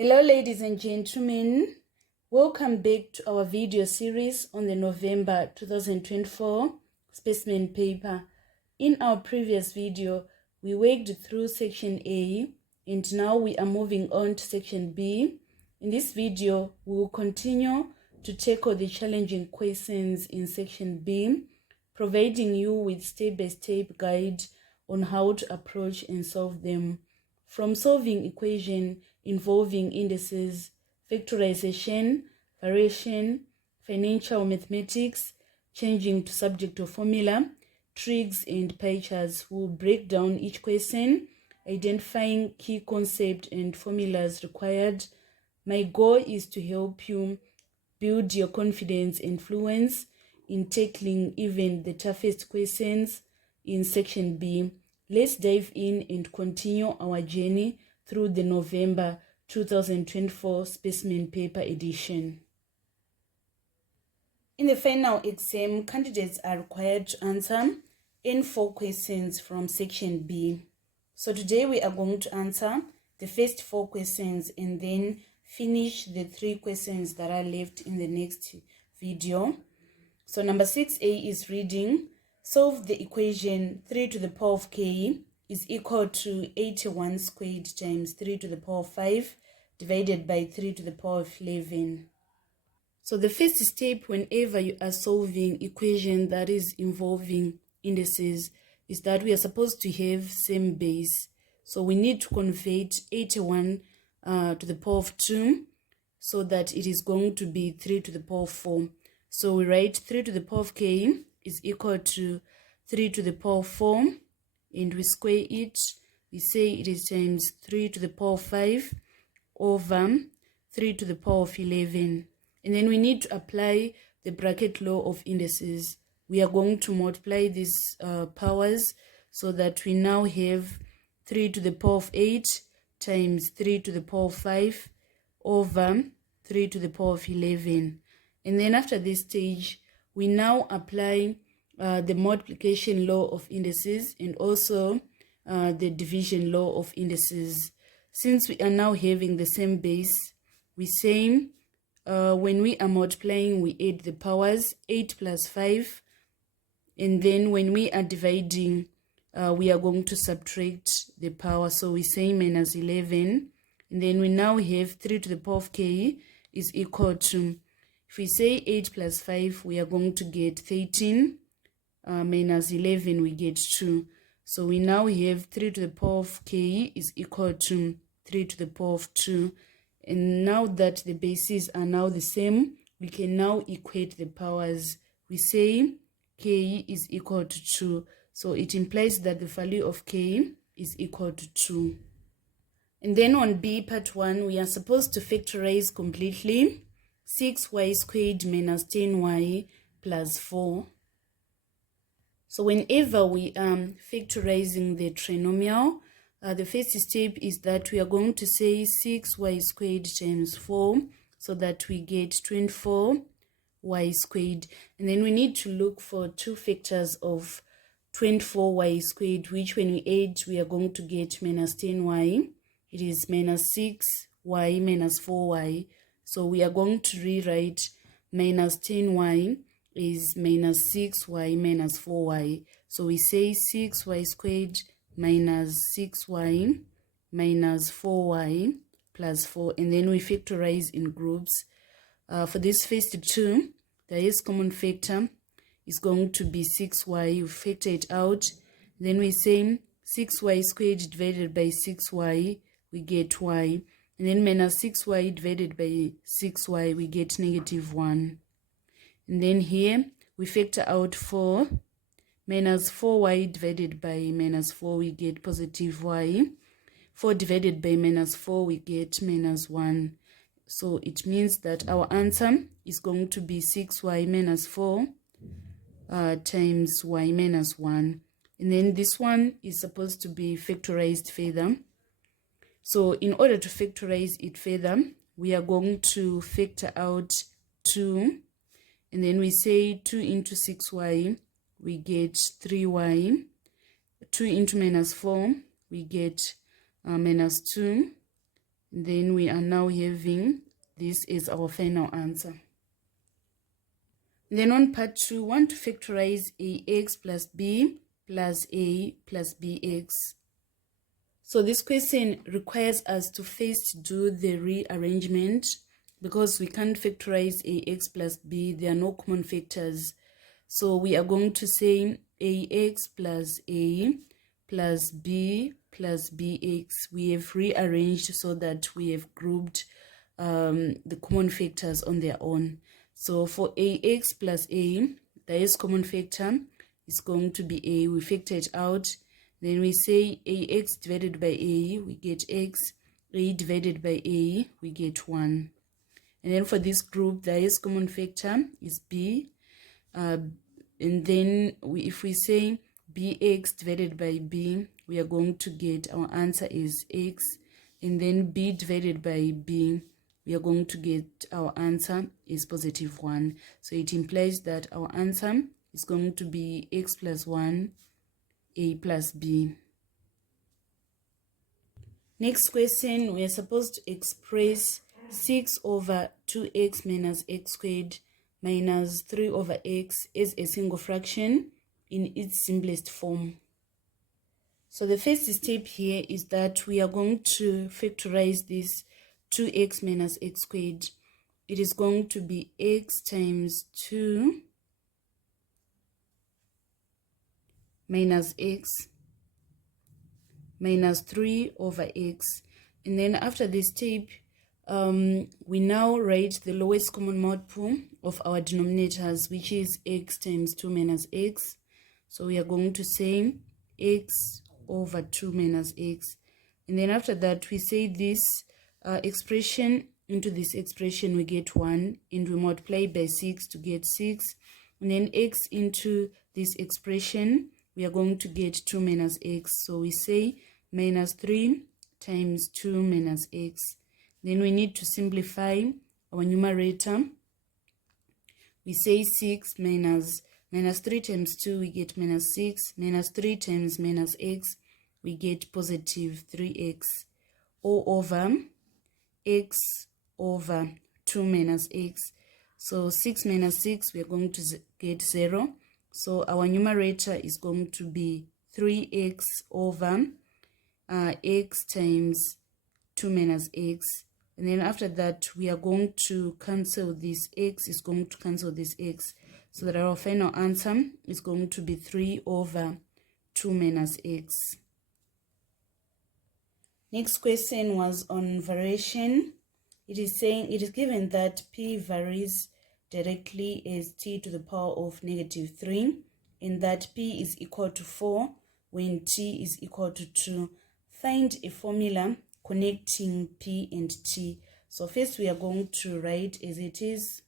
Hello ladies and gentlemen, welcome back to our video series on the November 2024 specimen paper. In our previous video, we worked through section A and now we are moving on to section B. In this video, we will continue to tackle the challenging questions in section B, providing you with step-by-step guide on how to approach and solve them. From solving equation involving indices, factorization, variation, financial mathematics, changing to subject or formula, trigs and pie charts, will break down each question, identifying key concepts and formulas required. My goal is to help you build your confidence and fluence in tackling even the toughest questions in section B. Let's dive in and continue our journey through the November 2024 specimen paper edition. In the final exam, candidates are required to answer N4 questions from section B. So today we are going to answer the first 4 questions and then finish the 3 questions that are left in the next video. So number 6A is reading. Solve the equation 3 to the power of k is equal to 81 squared times 3 to the power of 5 divided by 3 to the power of 11. So the first step whenever you are solving equation that is involving indices is that we are supposed to have same base. So we need to convert 81 to the power of 2 so that it is going to be 3 to the power of 4. So we write 3 to the power of k is equal to 3 to the power of 4 and we square it. We say it is times 3 to the power of 5 over 3 to the power of 11. And then we need to apply the bracket law of indices. We are going to multiply these powers so that we now have 3 to the power of 8 times 3 to the power of 5 over 3 to the power of 11. And then after this stage, we now apply the multiplication law of indices and also the division law of indices. Since we are now having the same base, we say when we are multiplying, we add the powers 8 plus 5. And then when we are dividing, we are going to subtract the power. So we say minus 11. And then we now have 3 to the power of k is equal to, if we say 8 plus 5, we are going to get 13. Minus 11, we get 2. So we now have 3 to the power of k is equal to 3 to the power of 2. And now that the bases are now the same, we can now equate the powers. We say k is equal to 2. So it implies that the value of k is equal to 2. And then on B part 1, we are supposed to factorize completely 6y squared minus 10y plus 4. So whenever we are factorizing the trinomial, the first step is that we are going to say 6y squared times 4 so that we get 24y squared. And then we need to look for 2 factors of 24y squared, which when we add, we are going to get minus 10y. It is minus 6y minus 4y. So we are going to rewrite minus 10y is minus 6y minus 4y. So we say 6y squared minus 6y minus 4y plus 4. And then we factorize in groups. For this first 2, the highest common factor is going to be 6y. We factor it out. Then we say 6y squared divided by 6y, we get y. And then minus 6y divided by 6y, we get negative 1. And then here, we factor out 4. Minus 4y divided by minus 4, we get positive y. 4 divided by minus 4, we get minus 1. So it means that our answer is going to be 6y minus 4 times y minus 1. And then this one is supposed to be factorized further. So in order to factorize it further, we are going to factor out 2. And then we say 2 into 6y, we get 3y. 2 into minus 4, we get minus 2. Then we are now having this is our final answer. Then on part 2, want to factorize ax plus b plus a plus bx. So this question requires us to first do the rearrangement because we can't factorize ax plus b. There are no common factors. So we are going to say ax plus a plus b plus bx. We have rearranged so that we have grouped the common factors on their own. So for ax plus a, the highest common factor is going to be a. We factor it out. Then we say ax divided by a, we get x. A divided by a, we get 1. And then for this group, the highest common factor is b. And then if we say bx divided by b, we are going to get our answer is x. And then b divided by b, we are going to get our answer is positive 1. So it implies that our answer is going to be x plus 1, a plus b. Next question, we are supposed to express 6 over 2x minus x squared minus 3 over x as a single fraction in its simplest form. So the first step here is that we are going to factorize this 2x minus x squared. It is going to be x times 2 minus x minus 3 over x. And then after this step, we now write the lowest common multiple of our denominators, which is x times 2 minus x. So we are going to say x over 2 minus x. And then after that, we say this expression into this expression, we get 1, and we multiply by 6 to get 6. And then x into this expression, we are going to get 2 minus x. So we say minus 3 times 2 minus x. Then we need to simplify our numerator. We say 6 minus 3 times 2, we get minus 6. Minus 3 times minus x, we get positive 3x. All over x over 2 minus x. So 6 minus 6, we are going to get 0. So our numerator is going to be 3x over x times 2 minus x. And then after that, we are going to cancel this x, is going to cancel this x. So that our final answer is going to be 3 over 2 minus x. Next question was on variation. It is saying, it is given that p varies directly as t to the power of negative 3, and that p is equal to 4 when t is equal to 2. Find a formula connecting p and t. So first we are going to write as it is.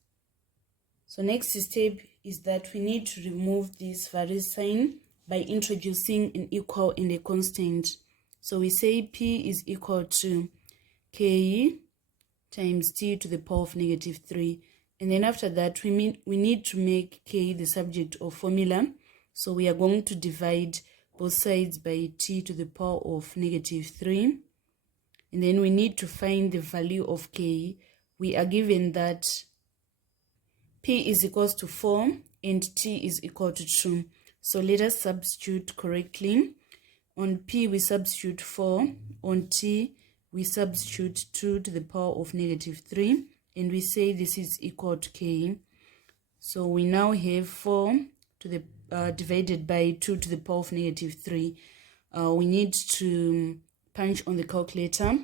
So next step is that we need to remove this varies sign by introducing an equal and a constant. So we say p is equal to k times t to the power of negative 3. And then after that, we need to make k the subject of formula. So we are going to divide both sides by t to the power of negative 3. And then we need to find the value of k. We are given that p is equals to 4 and t is equal to 2. So let us substitute correctly. On p, we substitute 4. On t, we substitute 2 to the power of negative 3. And we say this is equal to k. So we now have 4 to the divided by 2 to the power of negative 3. We need to punch on the calculator.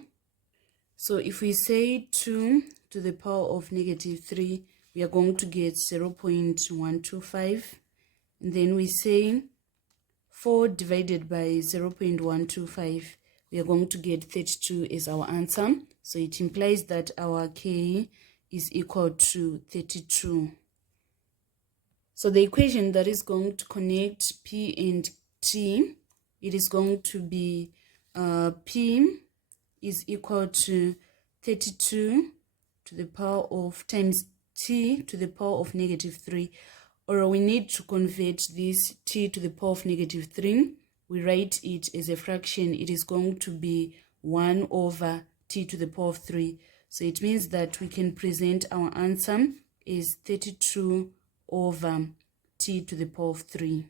So if we say 2 to the power of negative 3, we are going to get 0.125. And then we say 4 divided by 0.125, we are going to get 32 as our answer. So it implies that our k is equal to 32. So the equation that is going to connect p and t, it is going to be p is equal to 32 to the power of times t to the power of negative 3. Or we need to convert this t to the power of negative 3. We write it as a fraction. It is going to be 1 over t to the power of 3. So it means that we can present our answer is 32 over t to the power of 3.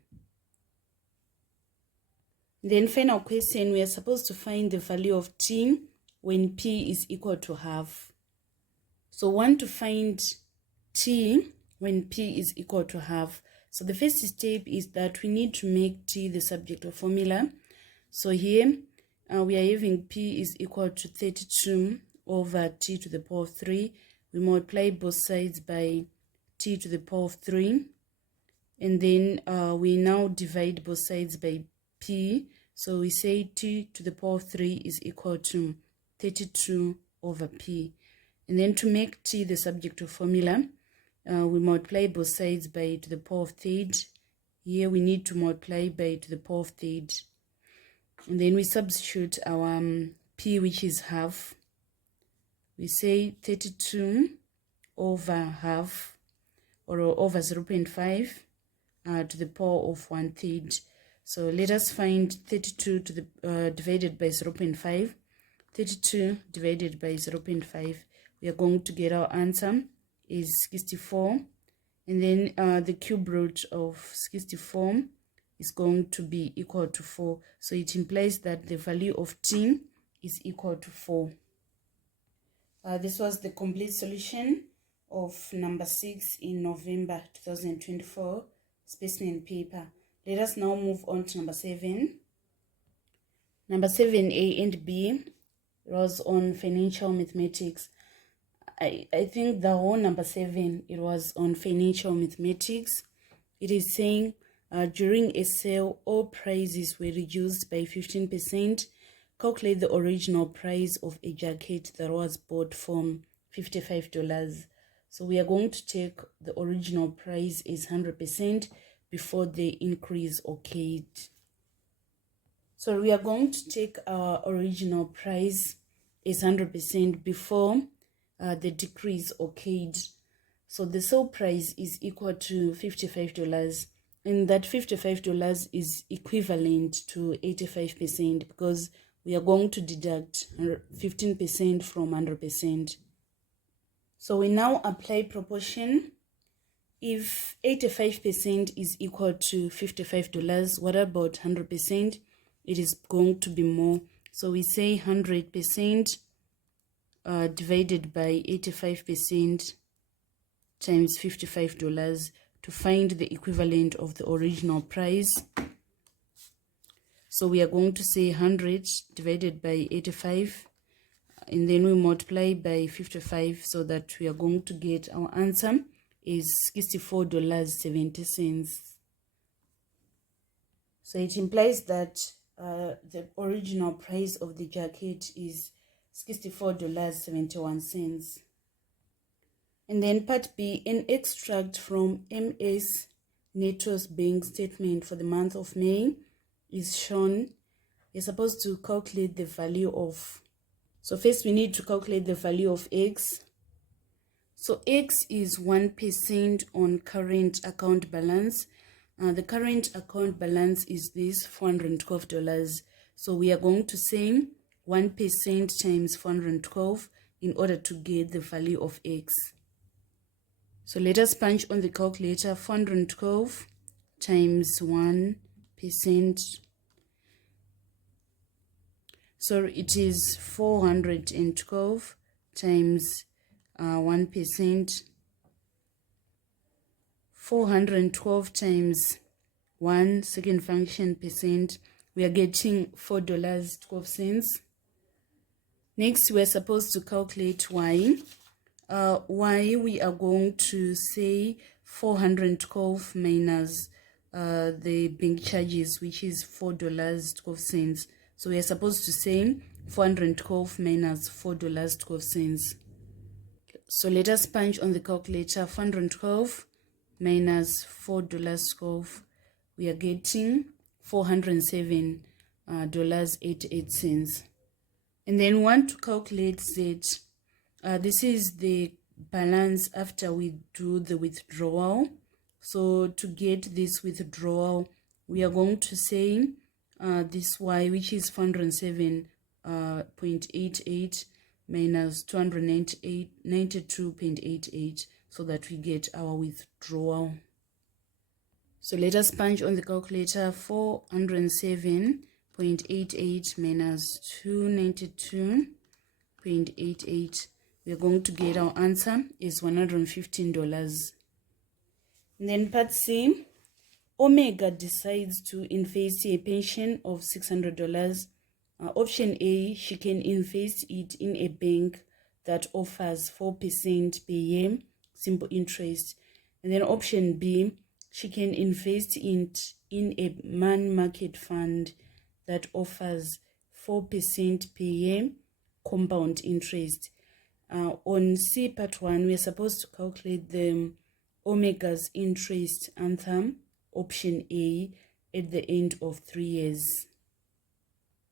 Then final question, we are supposed to find the value of t when p is equal to half. So we want to find t when p is equal to half. So the first step is that we need to make t the subject of formula. So here we are having p is equal to 32 over t to the power of 3. We multiply both sides by t to the power of 3. And then we now divide both sides by p. So we say t to the power of 3 is equal to 32 over p. And then to make t the subject of formula, we multiply both sides by to the power of third. Here we need to multiply by to the power of third. And then we substitute our p, which is half. We say 32 over half, or over 0.5 to the power of 1/3. So let us find 32 to the divided by 0.5. 32 divided by 0.5. We are going to get our answer is 64. And then the cube root of 64 is going to be equal to 4. So it implies that the value of t is equal to 4. This was the complete solution of number 6 in November 2024 specimen paper. Let us now move on to number 7. Number 7A and B was on financial mathematics. I think the whole number 7, it was on financial mathematics. It is saying during a sale, all prices were reduced by 15%. Calculate the original price of a jacket that was bought for $55. So we are going to take the original price is 100% before the increase occurred. So we are going to take our original price is 100% before the decrease occurred. So the sale price is equal to $55, and that $55 is equivalent to 85% because we are going to deduct 15% from 100%. So we now apply proportion. If 85% is equal to $55, what about 100%? It is going to be more. So we say 100% divided by 85% times $55 to find the equivalent of the original price. So we are going to say 100 divided by 85, and then we multiply by 55, so that we are going to get our answer is $64.70. So it implies that the original price of the jacket is $64.71. And then part B, an extract from MS Neto's bank statement for the month of May is shown. You're supposed to calculate the value of, so first we need to calculate the value of X. So X is 1% on current account balance. The current account balance is this $412. So we are going to say 1% times 412 in order to get the value of X. So let us punch on the calculator. 412 times 1%. So it is 412 times 1%. 412 times 1 second function percent, we are getting $4.12. Next, we are supposed to calculate Y. Y, we are going to say 412 minus the bank charges, which is $4.12. So we are supposed to say 412 minus $4.12. So let us punch on the calculator. 412 minus $4.12, we are getting $407.88. And then we want to calculate Z. This is the balance after we do the withdrawal. So to get this withdrawal, we are going to say this Y, which is 407.88. minus 292.88, so that we get our withdrawal. So let us punch on the calculator. 407.88 minus 292.88. We are going to get our answer is $115. And then part C, Omega decides to invest a pension of $600. Option A, she can invest it in a bank that offers 4% per year, simple interest. And then option B, she can invest it in a money market fund that offers 4% per year, compound interest. On C part 1, we are supposed to calculate the Omega's interest anthem, option A, at the end of 3 years.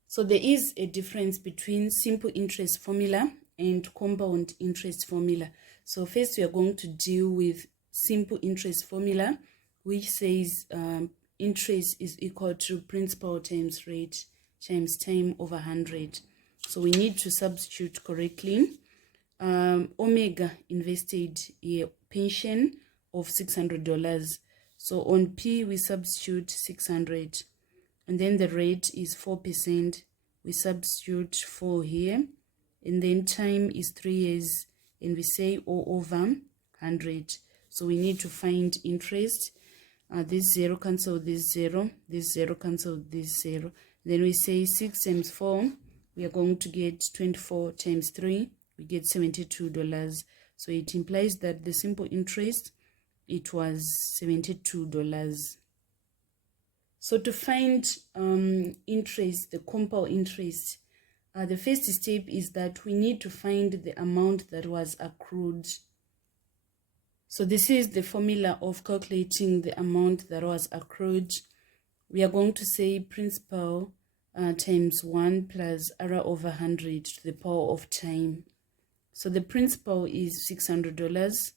So there is a difference between simple interest formula and compound interest formula. So first we are going to deal with simple interest formula, which says interest is equal to principal times rate times time over 100. So we need to substitute correctly. Omega invested a pension of $600. So on P we substitute 600, and then the rate is 4%. We substitute 4 here, and then time is 3 years, and we say O over 100. So we need to find interest. This 0 cancel this 0, this 0 cancel this 0. Then we say 6 times 4, we are going to get 24 times 3, we get $72. So it implies that the simple interest, it was $72. So to find interest, the compound interest, the first step is that we need to find the amount that was accrued. So this is the formula of calculating the amount that was accrued. We are going to say principal times 1 plus R over 100 to the power of time. So the principal is $600.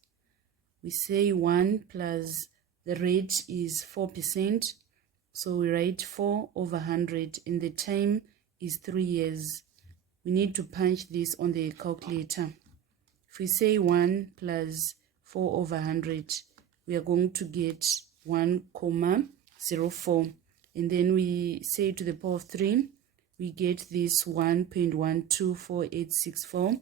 We say 1 plus the rate is 4%. So we write 4 over 100, and the time is 3 years. We need to punch this on the calculator. If we say 1 plus 4 over 100, we are going to get 1,04. And then we say to the power of 3, we get this 1.124864.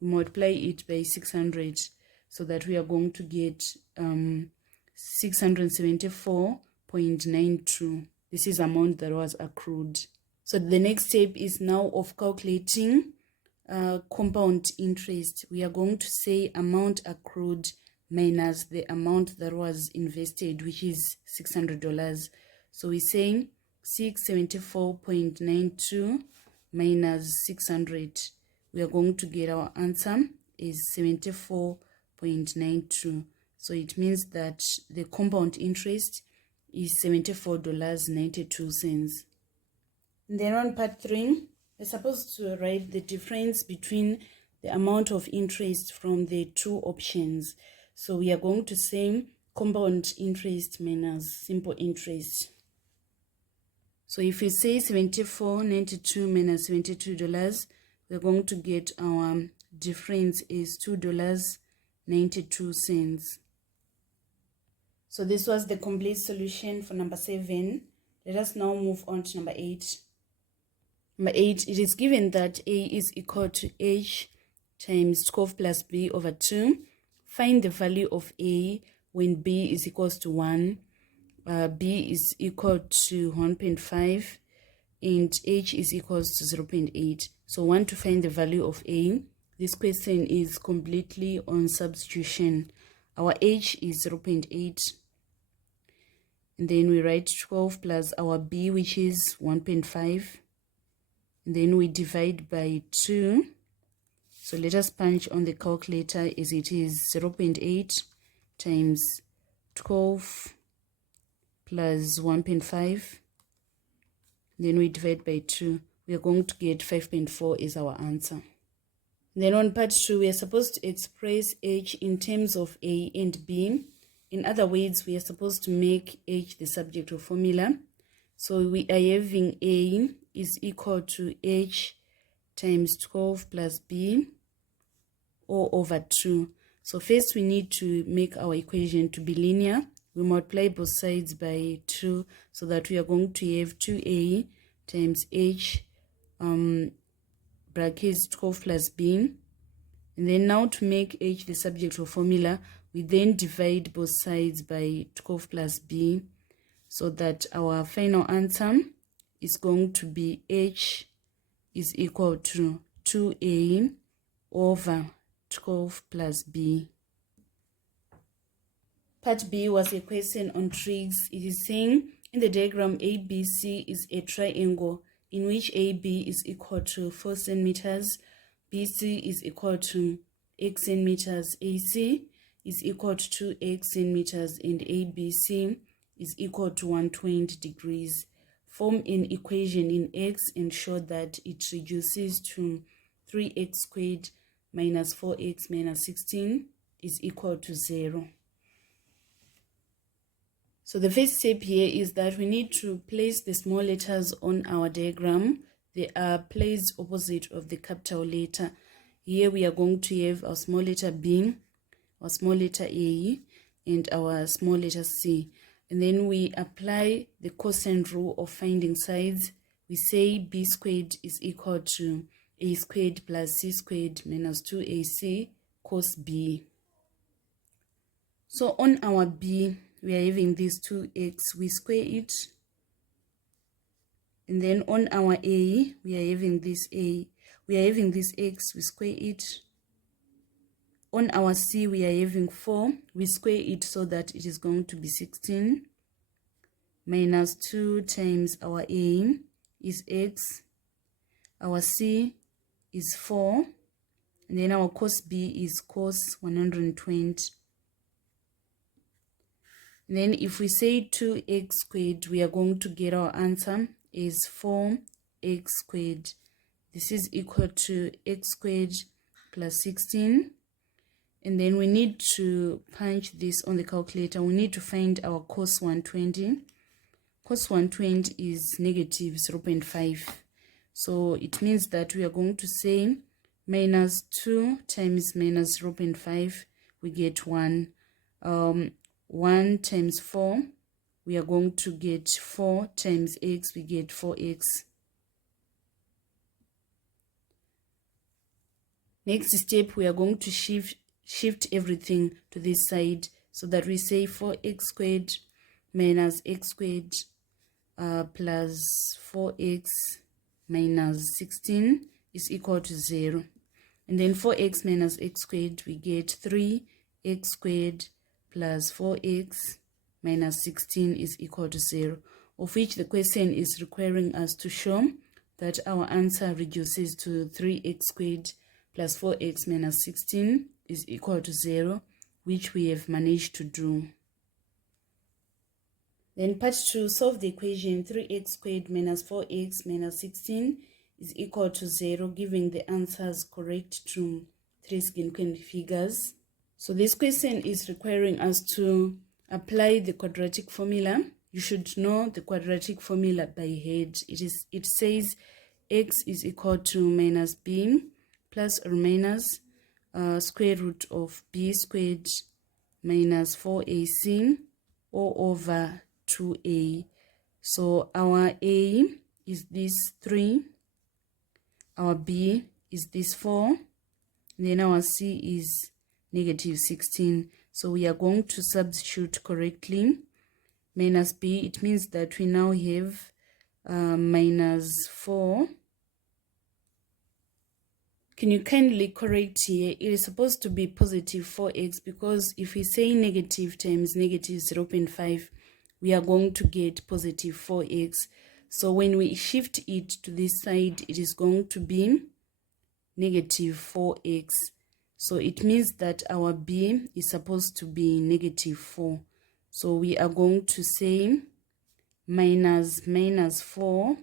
We multiply it by 600, so that we are going to get 674.92. This is amount that was accrued. So the next step is now of calculating compound interest. We are going to say amount accrued minus the amount that was invested, which is $600. So we say 674.92 minus 600. We are going to get our answer is 74.92. So it means that the compound interest is $74.92. Then on part 3, we're supposed to write the difference between the amount of interest from the two options. So we are going to say compound interest minus simple interest. So if we say $74.92 minus $72, we're going to get our difference is $2.92. So this was the complete solution for number 7. Let us now move on to number 8. Number 8, it is given that A is equal to H times 12 plus B over 2. Find the value of A when B is equals to 1, B is equal to 1.5, and H is equals to 0.8. So we want to find the value of A. This question is completely on substitution. Our H is 0.8. And then we write 12 plus our B, which is 1.5. And then we divide by 2. So let us punch on the calculator as it is 0.8 times 12 plus 1.5. Then we divide by 2. We are going to get 5.4 is our answer. Then on part 2, we are supposed to express H in terms of A and B. In other words, we are supposed to make H the subject of formula. So we are having A is equal to H times 12 plus B. or over 2. So first we need to make our equation to be linear. We multiply both sides by 2, so that we are going to have 2a times h brackets 12 plus b. And then now to make h the subject of formula, we then divide both sides by 12 plus b, so that our final answer is going to be h is equal to 2a over 12 plus b. Part B was a question on trigs. It is saying in the diagram ABC is a triangle in which AB is equal to 4 centimeters, BC is equal to x centimeters, AC is equal to 2x centimeters, and ABC is equal to 120 degrees. Form an equation in x and show that it reduces to 3x squared minus 4x minus 16 is equal to 0. So the first step here is that we need to place the small letters on our diagram. They are placed opposite of the capital letter. Here we are going to have our small letter B, our small letter A, and our small letter C. And then we apply the cosine rule of finding sides. We say b squared is equal to a squared plus c squared minus 2ac cos b. So on our b, we are having this 2x, we square it. And then on our a, we are having this x, we square it. On our c, we are having 4, we square it so that it is going to be 16. Minus 2 times our a is x, our c is 4, and then our cos b is cos 120. And then if we say 2x squared, we are going to get our answer is 4x squared. This is equal to x squared plus 16. And then we need to punch this on the calculator. We need to find our cos 120. Cos 120 is negative 0.5. So it means that we are going to say minus 2 times minus 0.5, we get 1. 1 times 4, we are going to get 4 times x, we get 4x. Next step, we are going to shift everything to this side, so that we say 4x squared minus x squared plus 4x minus 16 is equal to 0. And then 4x minus x squared, we get 3x squared plus 4x minus 16 is equal to 0, of which the question is requiring us to show that our answer reduces to 3x squared plus 4x minus 16 is equal to 0, which we have managed to do. Then part 2, solve the equation 3x squared minus 4x minus 16 is equal to 0, giving the answers correct to 3 significant figures. So this question is requiring us to apply the quadratic formula. You should know the quadratic formula by head. It says x is equal to minus b plus or minus square root of b squared minus 4ac all over 2a. So our a is this 3, our b is this 4, and then our c is negative 16. So we are going to substitute correctly. Minus b, it means that we now have minus 4. Can you kindly correct here? It is supposed to be positive 4x, because if we say negative times negative 0.5, we are going to get positive 4x. So when we shift it to this side, it is going to be negative 4x. So it means that our b is supposed to be negative 4. So we are going to say minus 4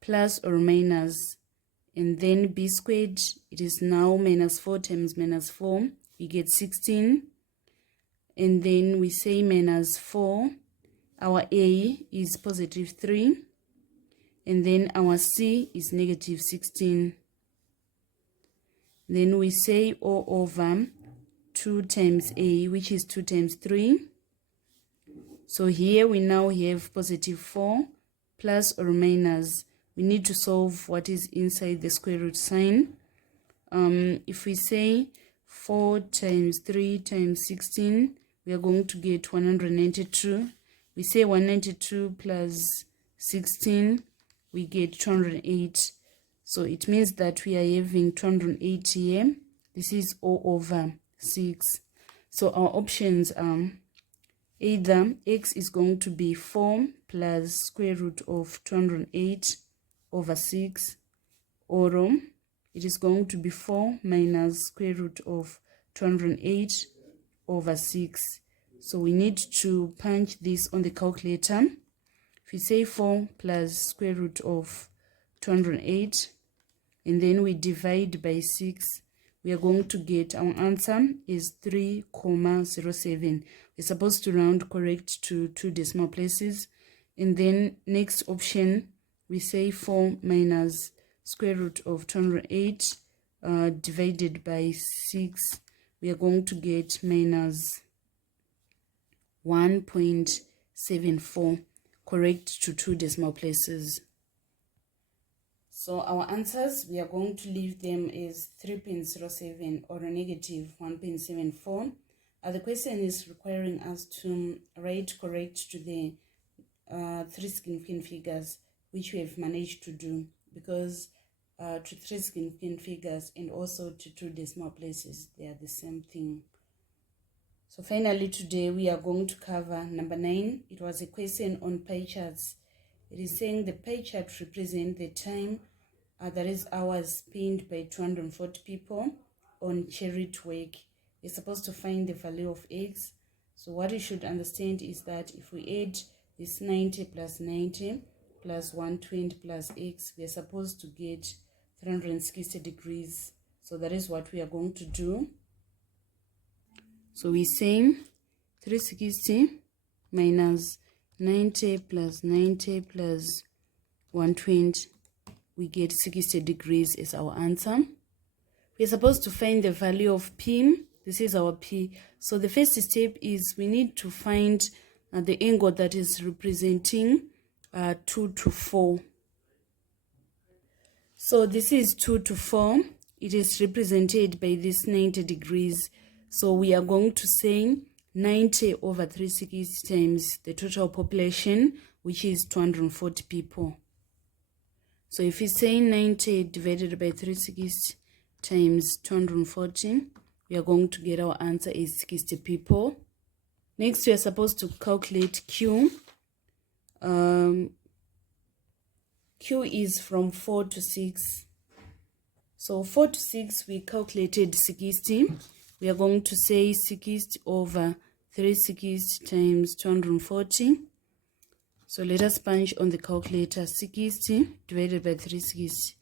plus or minus, and then b squared, it is now minus 4 times minus 4, we get 16. And then we say minus 4, our a is positive 3, and then our c is negative 16. Then we say O over 2 times A, which is 2 times 3. So here we now have positive 4 plus or minus. We need to solve what is inside the square root sign. If we say 4 times 3 times 16, we are going to get 192. We say 192 plus 16, we get 208. So it means that we are having 208 here. This is O over 6. So our options are either x is going to be 4 plus square root of 208 over 6, or it is going to be 4 minus square root of 208 over 6. So we need to punch this on the calculator. If we say 4 plus square root of 208, and then we divide by 6, we are going to get our answer is 3,07. We're supposed to round correct to 2 decimal places. And then next option, we say 4 minus square root of 208 divided by 6. We are going to get minus 1.74, correct to 2 decimal places. So our answers, we are going to leave them as 3.07 or a negative 1.74. The question is requiring us to write correct to the 3 significant figures, which we have managed to do, because to 3 significant figures and also to 2 decimal places, they are the same thing. So finally today we are going to cover number 9. It was a question on pie charts. It is saying the pie chart represents the time, that is hours spent by 240 people on charity work. You're supposed to find the value of x. So what you should understand is that if we add this 90 plus 90 plus 120 plus x, we are supposed to get 360 degrees. So that is what we are going to do. So we're saying 360 minus 90 plus 90 plus 120, we get 60 degrees as our answer. We're supposed to find the value of P. This is our P. So the first step is we need to find the angle that is representing 2 to 4. So this is 2 to 4. It is represented by this 90 degrees. So we are going to say 90 over 360 times the total population, which is 240 people. So if we say 90 divided by 360 times 240, we are going to get our answer is 60 people. Next, we are supposed to calculate Q. Q is from 4 to 6. So 4 to 6, we calculated 60. We are going to say 60 over 360 times 240. So let us punch on the calculator. 60 divided by 360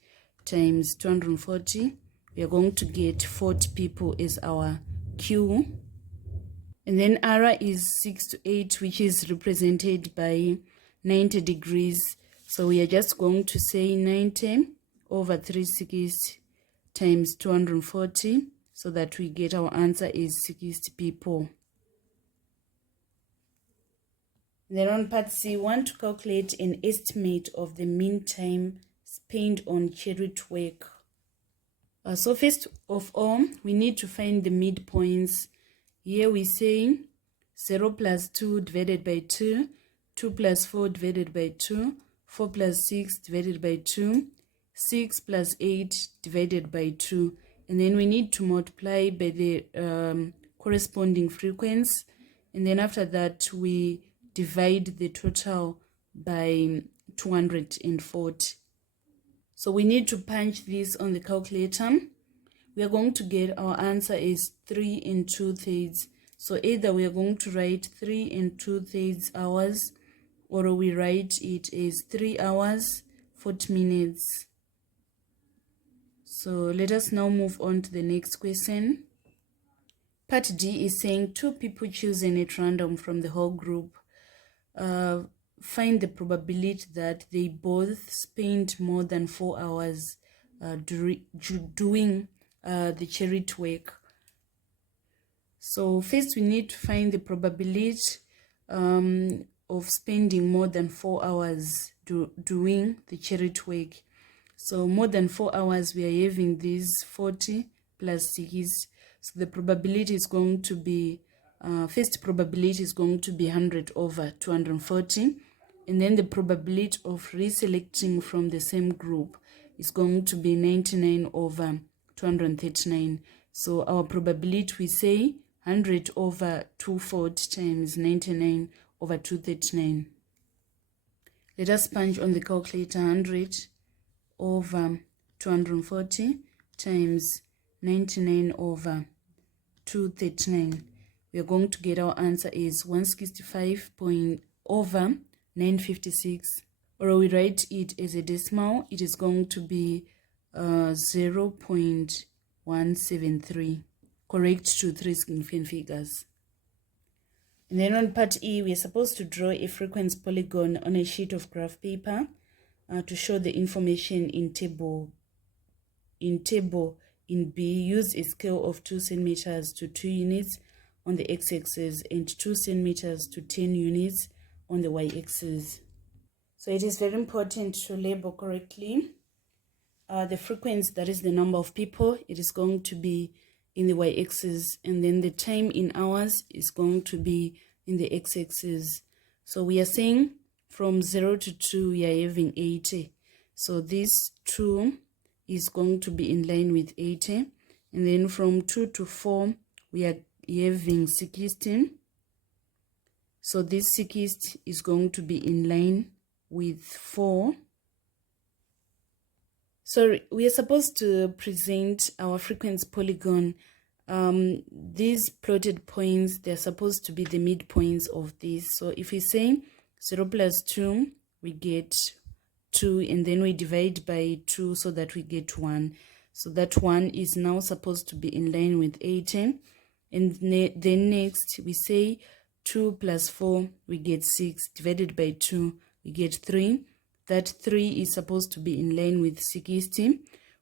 times 240. We are going to get 40 people as our Q. And then R is 6 to 8, which is represented by 90 degrees. So we are just going to say 90 over 360 times 240, so that we get our answer is 60 people. Then on part C, we want to calculate an estimate of the mean time spent on charity work. So first of all, we need to find the midpoints. Here we say 0 plus 2 divided by 2, 2 plus 4 divided by 2, 4 plus 6 divided by 2, 6 plus 8 divided by 2. And then we need to multiply by the corresponding frequency. And then after that, we divide the total by 240. So we need to punch this on the calculator. We are going to get our answer is 3 2/3. So either we are going to write 3 2/3 hours, or we write it as 3 hours, 40 minutes. So let us now move on to the next question. Part D is saying 2 people chosen at random from the whole group. Find the probability that they both spent more than 4 hours doing the charity work. So first we need to find the probability of spending more than 4 hours doing the charity work. So more than 4 hours, we are having this 40 plus 6. So the probability is going to be, first probability is going to be 100 over 240. And then the probability of reselecting from the same group is going to be 99 over 239. So our probability, we say 100 over 240 times 99 over 239. Let us punch on the calculator. 100 over 240 times 99 over 239. We are going to get our answer is 165 over 956. Or we write it as a decimal, it is going to be 0.173. Correct to 3 significant figures. And then on part E, we are supposed to draw a frequency polygon on a sheet of graph paper to show the information in table. In B, use a scale of 2 centimeters to 2 units on the x-axis and 2 centimeters to 10 units on the y-axis. So it is very important to label correctly the frequency, that is the number of people. It is going to be in the y-axis, and then the time in hours is going to be in the x-axis. So we are saying from 0 to 2 we are having 80. So this 2 is going to be in line with 80. And then from 2 to 4 we are having 60. So this 60 is going to be in line with 4. So we are supposed to present our frequency polygon. These plotted points, they're supposed to be the midpoints of this. So if we say 0 plus 2, we get 2, and then we divide by 2 so that we get 1. So that 1 is now supposed to be in line with 80. And then next we say 2 plus 4, we get 6, divided by 2, we get 3. That 3 is supposed to be in line with 60.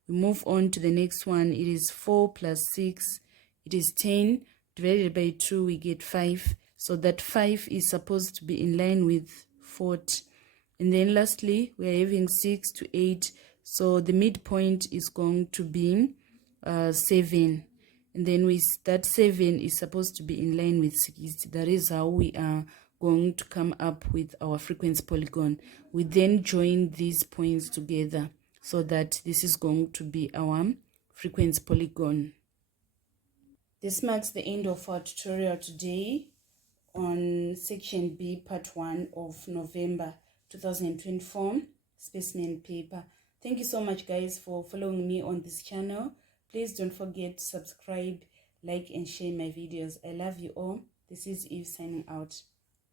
We move on to the next one. It is 4 plus 6. It is 10. Divided by 2, we get 5. So that 5 is supposed to be in line with 40. And then lastly, we are having 6 to 8. So the midpoint is going to be 7. And then that 7 is supposed to be in line with 60. That is how we are going to come up with our frequency polygon. We then join these points together so that this is going to be our frequency polygon. This marks the end of our tutorial today on section B, part 1 of November 2024 specimen paper. Thank you so much guys for following me on this channel. Please don't forget to subscribe, like and share my videos. I love you all. This is Eve signing out.